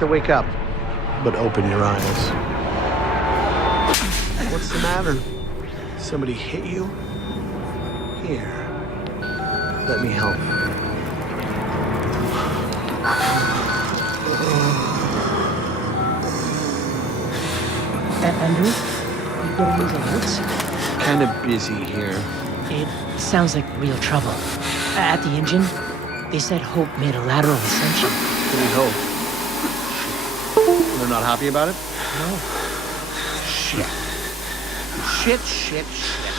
to wake up. But open your eyes. What's the matter? Somebody hit you? Here. Let me help. Andrew? You getting these alerts? Kind of busy here. It sounds like real trouble. At the engine, they said Hope made a lateral ascension. Any hope? They're not happy about it? No. Shit. Shit.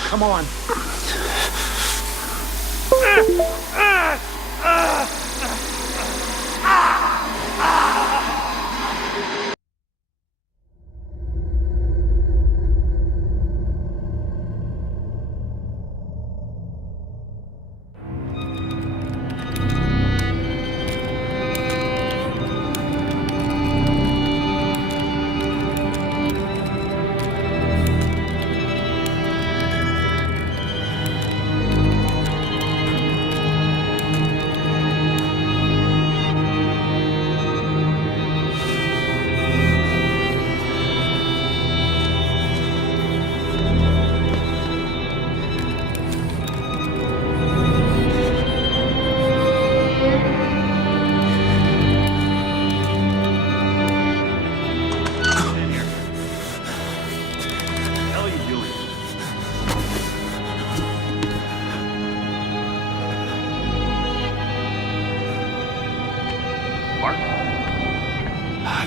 Come on.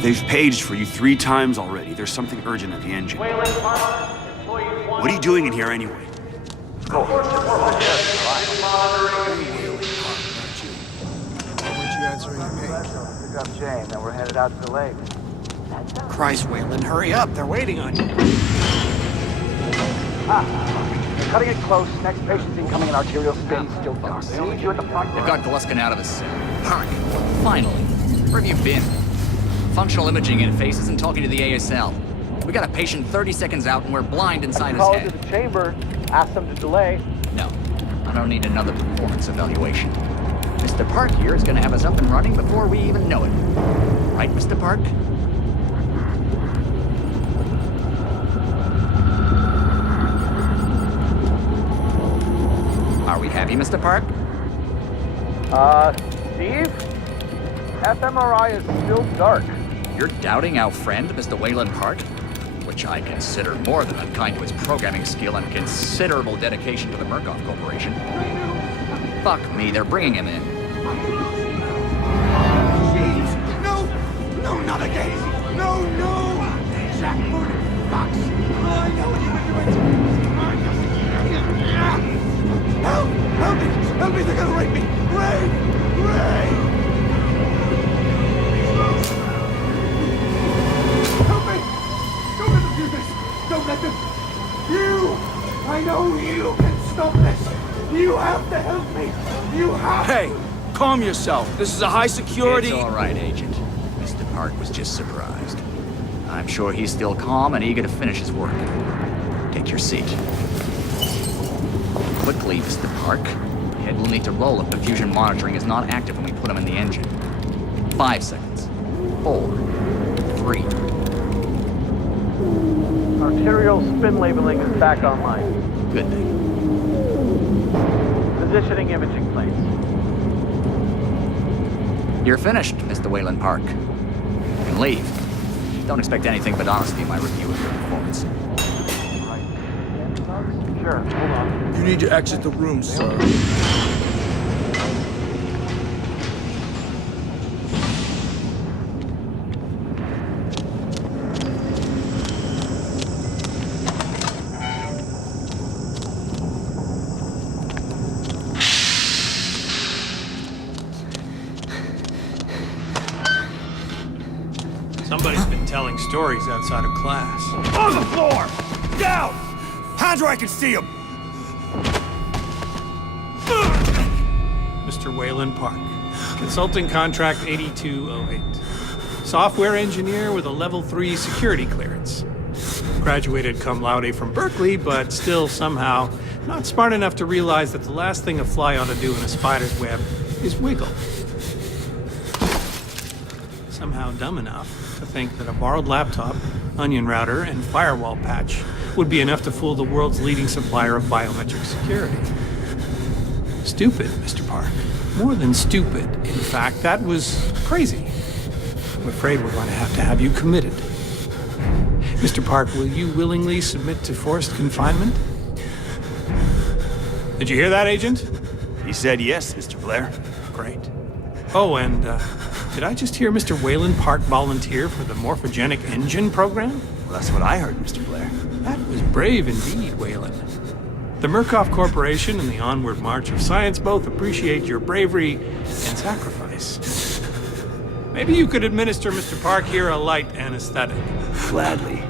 They've paged for you 3 times already. There's something urgent at the engine. What are you doing in here anyway? Weren't you answering your ping? Pick up James, and we're headed out to the lake. Christ, Wayland, hurry up. They're waiting on you. They're cutting it close. Next patient's incoming in arterial state. Still dark. They need you at the front. They've got Gluskin out of his cell. Park. Finally. Where have you been? Functional imaging interface isn't talking to the ASL. We got a patient 30 seconds out and we're blind inside his Call head. to the chamber. Ask them to delay. No. I don't need another performance evaluation. Mr. Park here is going to have us up and running before we even know it. Right, Mr. Park? Are we happy, Mr. Park? Steve? fMRI is still dark. You're doubting our friend, Mr. Wayland Park? Which I consider more than unkind to his programming skill and considerable dedication to the Murkoff Corporation. Fuck me, they're bringing him in. Jeez! No, not again! No! Jackboot, Fox! I know what you're doing! Help me! They're gonna rape me! Ray! Don't let them... You! I know you can stop this! You have to help me! You have Hey, calm yourself. This is a high security... It's all right, Agent. Mr. Park was just surprised. I'm sure he's still calm and eager to finish his work. Take your seat. Quickly, Mr. Park. The head will need to roll if the fusion monitoring is not active when we put him in the engine. 5 seconds. 4. 3. Arterial spin labeling is back online. Good thing. Positioning imaging plates. You're finished, Mr. Wayland Park. You can leave. Don't expect anything but honesty in my review of your performance. Sure, hold on. You need to exit the room, sir. Somebody's been telling stories outside of class. On the floor! Down! Hands where I can see them! Mr. Wayland Park. Consulting contract 8208. Software engineer with a level 3 security clearance. Graduated cum laude from Berkeley, but still somehow not smart enough to realize that the last thing a fly ought to do in a spider's web is wiggle. Somehow somehow dumb enough to think that a borrowed laptop, onion router, and firewall patch would be enough to fool the world's leading supplier of biometric security. Stupid, Mr. Park. More than stupid. In fact, that was crazy. I'm afraid we're going to have you committed. Mr. Park, will you willingly submit to forced confinement? Did you hear that, Agent? He said yes, Mr. Blair. Great. Oh, and did I just hear Mr. Wayland Park volunteer for the morphogenic engine program? Well, that's what I heard, Mr. Blair. That was brave indeed, Wayland. The Murkoff Corporation and the Onward March of Science both appreciate your bravery and sacrifice. Maybe you could administer Mr. Park here a light anesthetic. Gladly.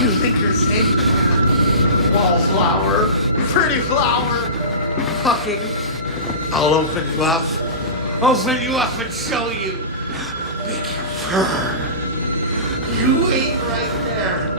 You think you're safe? Wallflower. Pretty flower. Fucking. I'll open you up. Open you up and show you. Make your fur. You wait right there.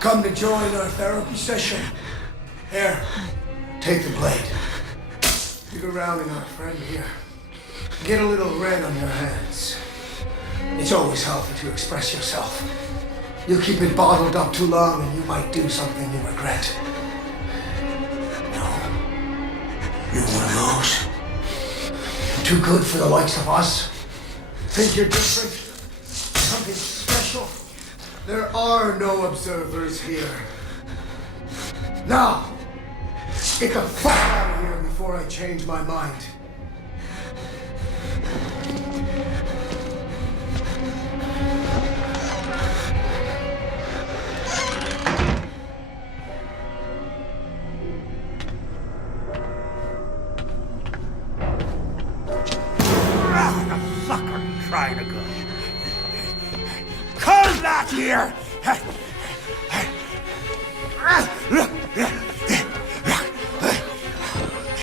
Come to join our therapy session. Here, take the blade. Dig around in our friend here. Get a little red on your hands. It's always healthy to express yourself. You keep it bottled up too long and you might do something you regret. No. You're one of those. Too good for the likes of us. Think you're different? Something special? There are no observers here. Now, get the fuck out of here before I change my mind. What the fuck are you trying to do? Come back here!